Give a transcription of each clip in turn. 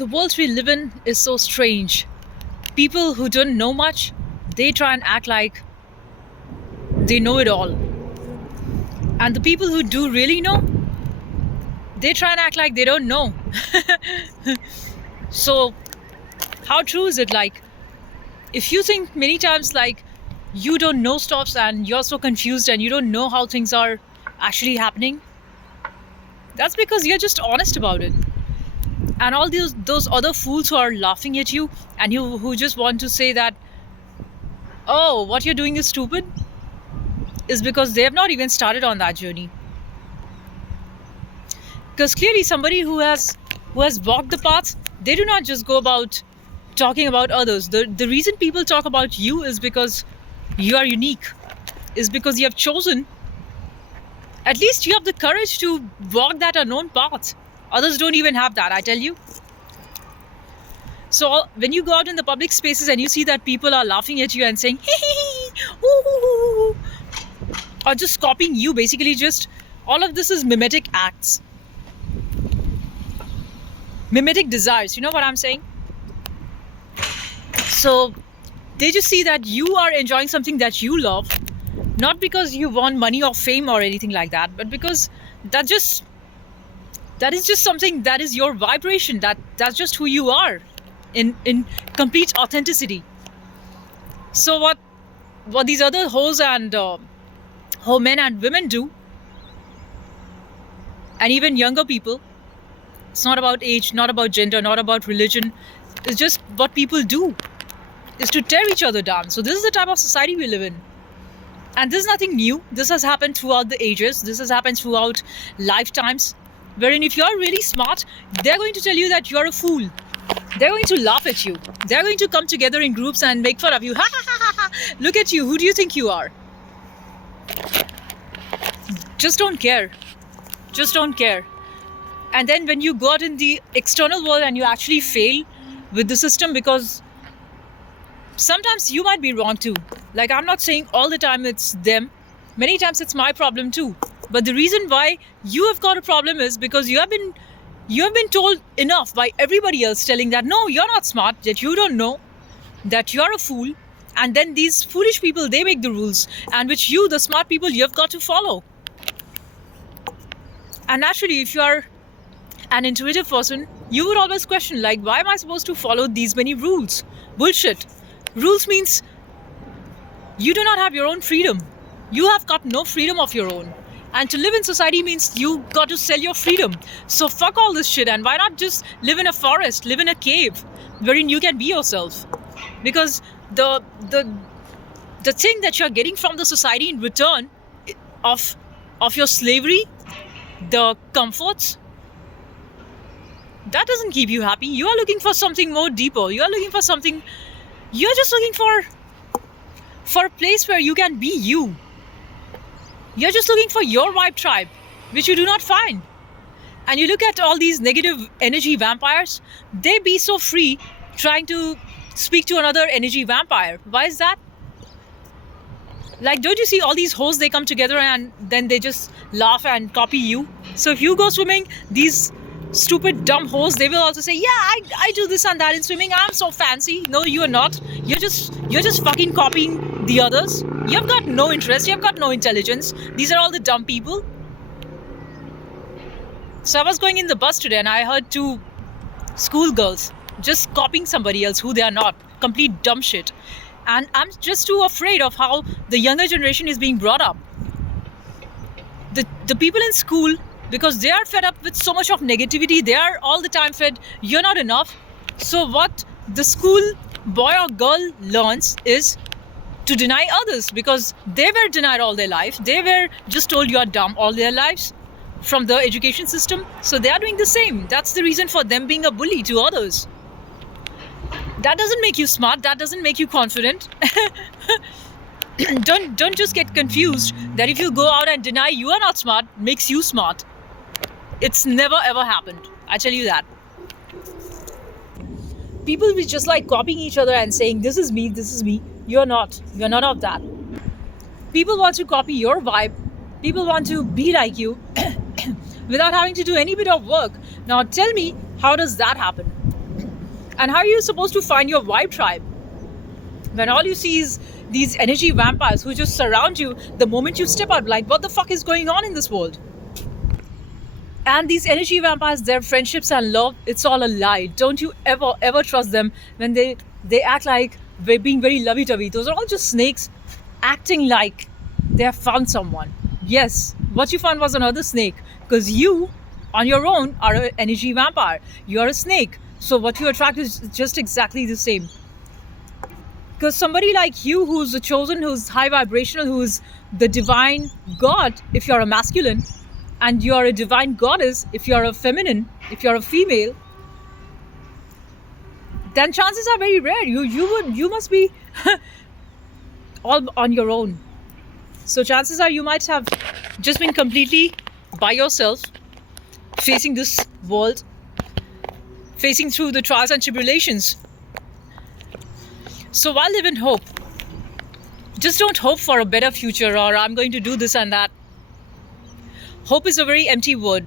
The world we live in is so strange. People who don't know much, they try and act like they know it all. And the people who do really know, they try and act like they don't know. So, how true is it? Like, if you think many times like you don't know stuffs and you're so confused and you don't know how things are actually happening, that's because you're just honest about it. And all those other fools who are laughing at you and you who just want to say that, oh, what you're doing is stupid, is because they have not even started on that journey. Because clearly somebody who has walked the path, they do not just go about talking about others. The reason people talk about you is because you are unique, is because you have chosen, at least you have the courage to walk that unknown path. Others don't even have that, I tell you. So when you go out in the public spaces and you see that people are laughing at you and saying hee hee hee, ooh, ooh, ooh, or just copying you, basically just all of this is mimetic acts, mimetic desires, you know what I'm saying? So they just see that you are enjoying something that you love, not because you want money or fame or anything like that, but because that is just something that is your vibration, that's just who you are in complete authenticity. So what these other hoes and hoe men and women do, and even younger people, it's not about age, not about gender, not about religion, it's just what people do is to tear each other down. So this is the type of society we live in. And this is nothing new. This has happened throughout the ages. This has happened throughout lifetimes. Wherein if you're really smart, they're going to tell you that you're a fool. They're going to laugh at you. They're going to come together in groups and make fun of you. Ha ha ha ha ha. Look at you. Who do you think you are? Just don't care. Just don't care. And then when you go out in the external world and you actually fail with the system, because sometimes you might be wrong too. Like, I'm not saying all the time it's them. Many times it's my problem too. But the reason why you have got a problem is because you have been told enough by everybody else telling that no, you're not smart, that you don't know, that you're a fool. And then these foolish people, they make the rules, and which you, the smart people, you have got to follow. And naturally, if you are an intuitive person, you would always question, like, why am I supposed to follow these many rules? Bullshit. Rules means you do not have your own freedom. You have got no freedom of your own. And to live in society means you got to sell your freedom. So fuck all this shit, and why not just live in a forest, live in a cave, wherein you can be yourself? Because the thing that you're getting from the society in return of your slavery, the comforts, that doesn't keep you happy. You are looking for something more deeper. You are looking for something. You're just looking for a place where you can be you. You're just looking for your vibe tribe, which you do not find. And you look at all these negative energy vampires, they be so free trying to speak to another energy vampire. Why is that? Like, don't you see all these hoes, they come together and then they just laugh and copy you? So if you go swimming, these stupid dumb hoes, they will also say, yeah, I do this and that in swimming, I'm so fancy. No, you are not. You're just fucking copying the others. You've got no interest, you've got no intelligence. These are all the dumb people. So I was going in the bus today and I heard two schoolgirls just copying somebody else who they are not. Complete dumb shit. And I'm just too afraid of how the younger generation is being brought up. The people in school, because they are fed up with so much of negativity, they are all the time fed, you're not enough. So what the school boy or girl learns is to deny others, because they were denied all their life. They were just told you are dumb all their lives from the education system. So they are doing the same. That's the reason for them being a bully to others. That doesn't make you smart. That doesn't make you confident. Don't just get confused that if you go out and deny you are not smart, makes you smart. It's never ever happened. I tell you that. People be just like copying each other and saying, this is me, this is me. You're not. You're none of that. People want to copy your vibe. People want to be like you without having to do any bit of work. Now tell me, how does that happen? And how are you supposed to find your vibe tribe when all you see is these energy vampires who just surround you the moment you step out? Like, what the fuck is going on in this world? And these energy vampires, their friendships and love, it's all a lie. Don't you ever trust them when they act like they're being very lovey-dovey. Those are all just snakes acting like they have found someone. Yes, what you found was another snake, because you on your own are an energy vampire. You're a snake, so what you attract is just exactly the same. Because somebody like you, who's a chosen, who's high vibrational, who's the divine god if you're a masculine, and you're a divine goddess if you're a feminine, if you're a female, then chances are very rare. You must be all on your own. So chances are you might have just been completely by yourself, facing this world, facing through the trials and tribulations. So why live in hope? Just don't hope for a better future or I'm going to do this and that. Hope is a very empty word.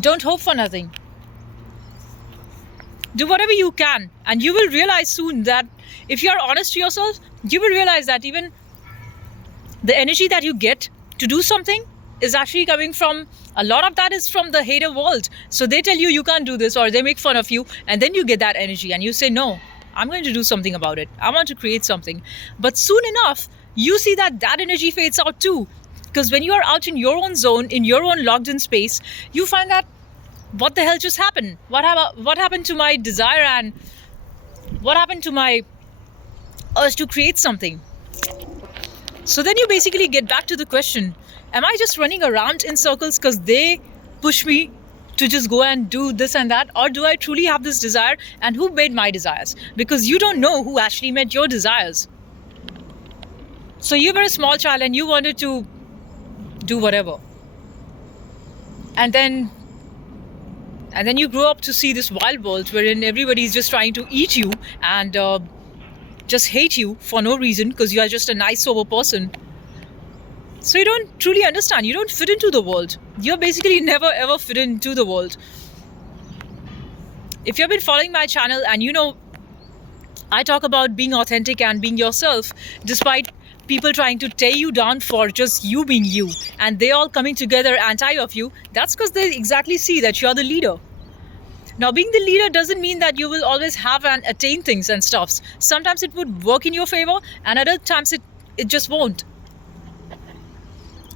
Don't hope for nothing. Do whatever you can, and you will realize soon that if you are honest to yourself, you will realize that even the energy that you get to do something is actually coming from, a lot of that is from the hater world. So they tell you you can't do this, or they make fun of you, and then you get that energy and you say, no, I'm going to do something about it. I want to create something. But soon enough, you see that that energy fades out too. Because when you are out in your own zone, in your own locked in space, you find that, what the hell just happened? What happened to my desire, and what happened to my urge to create something? So then you basically get back to the question, am I just running around in circles because they push me to just go and do this and that? Or do I truly have this desire, and who made my desires? Because you don't know who actually made your desires. So you were a small child and you wanted to do whatever. And then you grow up to see this wild world wherein everybody's just trying to eat you and just hate you for no reason because you are just a nice, sober person. So you don't truly understand. You don't fit into the world. You're basically never ever fit into the world. If you've been following my channel and you know I talk about being authentic and being yourself, despite people trying to tear you down for just you being you, and they all coming together anti of you, that's because they exactly see that you're the leader. Now, being the leader doesn't mean that you will always have and attain things and stuffs. Sometimes it would work in your favor, and other times it just won't.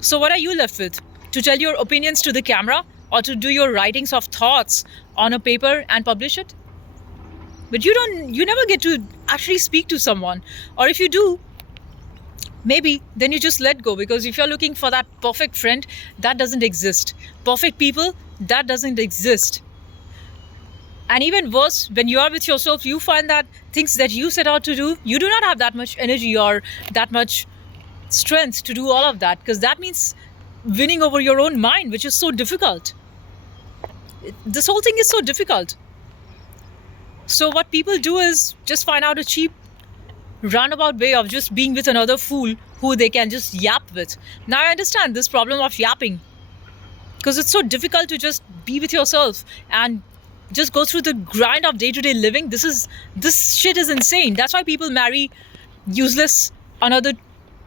So what are you left with? To tell your opinions to the camera, or to do your writings of thoughts on a paper and publish it? But you never get to actually speak to someone. Or if you do, maybe then you just let go, because if you're looking for that perfect friend, that doesn't exist. Perfect people, that doesn't exist. And even worse, when you are with yourself, you find that things that you set out to do, you do not have that much energy or that much strength to do all of that, because that means winning over your own mind, which is so difficult. This whole thing is so difficult. So what people do is just find out a cheap roundabout way of just being with another fool who they can just yap with. Now I understand this problem of yapping, because it's so difficult to just be with yourself and just go through the grind of day-to-day living. This shit is insane. That's why people marry useless another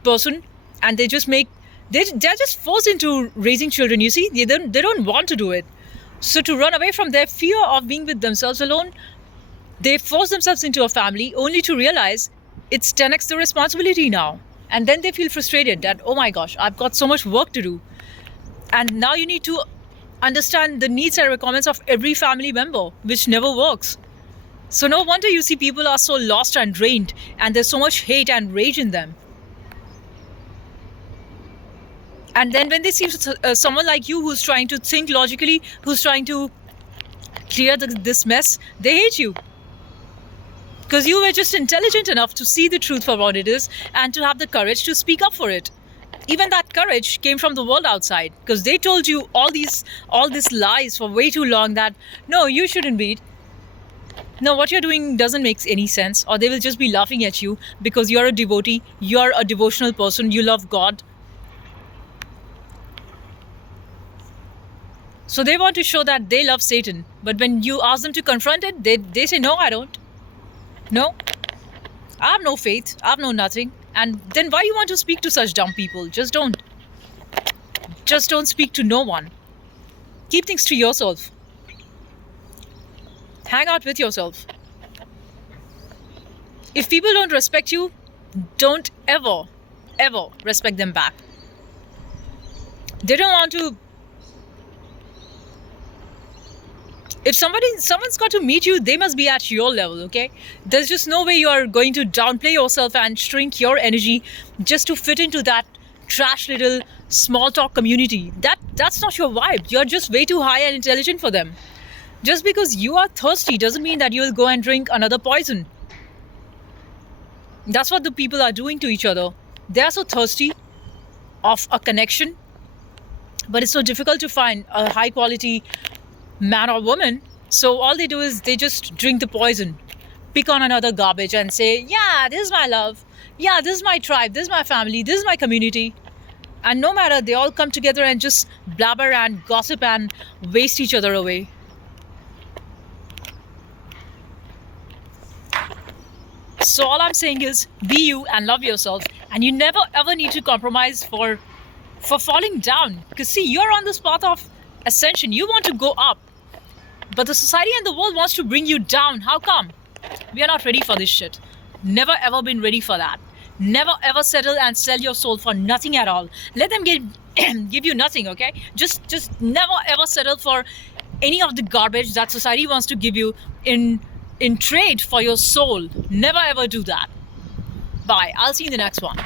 person, and they're just forced into raising children. You see, they don't want to do it. So to run away from their fear of being with themselves alone, they force themselves into a family only to realize it's 10x the responsibility now. And then they feel frustrated that, oh my gosh, I've got so much work to do. And now you need to understand the needs and requirements of every family member, which never works. So no wonder you see people are so lost and drained, and there's so much hate and rage in them. And then when they see someone like you who's trying to think logically, who's trying to clear this mess, they hate you. Because you were just intelligent enough to see the truth for what it is and to have the courage to speak up for it. Even that courage came from the world outside, because they told you all these lies for way too long that, no, you shouldn't be. No, what you're doing doesn't make any sense, or they will just be laughing at you because you're a devotee, you're a devotional person, you love God. So they want to show that they love Satan. But when you ask them to confront it, they say, no, I don't. No, I have no faith. I have no nothing. And then why you want to speak to such dumb people? Just don't. Just don't speak to no one. Keep things to yourself. Hang out with yourself. If people don't respect you, don't ever, ever respect them back. They don't want to. If someone's got to meet you, they must be at your level, okay? There's just no way you are going to downplay yourself and shrink your energy just to fit into that trash little small talk community. That's not your vibe. You're just way too high and intelligent for them. Just because you are thirsty doesn't mean that you'll go and drink another poison. That's what the people are doing to each other. They are so thirsty of a connection, but it's so difficult to find a high quality man or woman. So all they do is they just drink the poison, pick on another garbage and say, yeah, this is my love. Yeah, this is my tribe. This is my family. This is my community. And no matter, they all come together and just blabber and gossip and waste each other away. So all I'm saying is be you and love yourself. And you never ever need to compromise for falling down. Because see, you're on this path of ascension. You want to go up. But the society and the world wants to bring you down. How come? We are not ready for this shit. Never ever been ready for that. Never ever settle and sell your soul for nothing at all. Let them give you nothing, okay? Just never ever settle for any of the garbage that society wants to give you in trade for your soul. Never ever do that. Bye. I'll see you in the next one.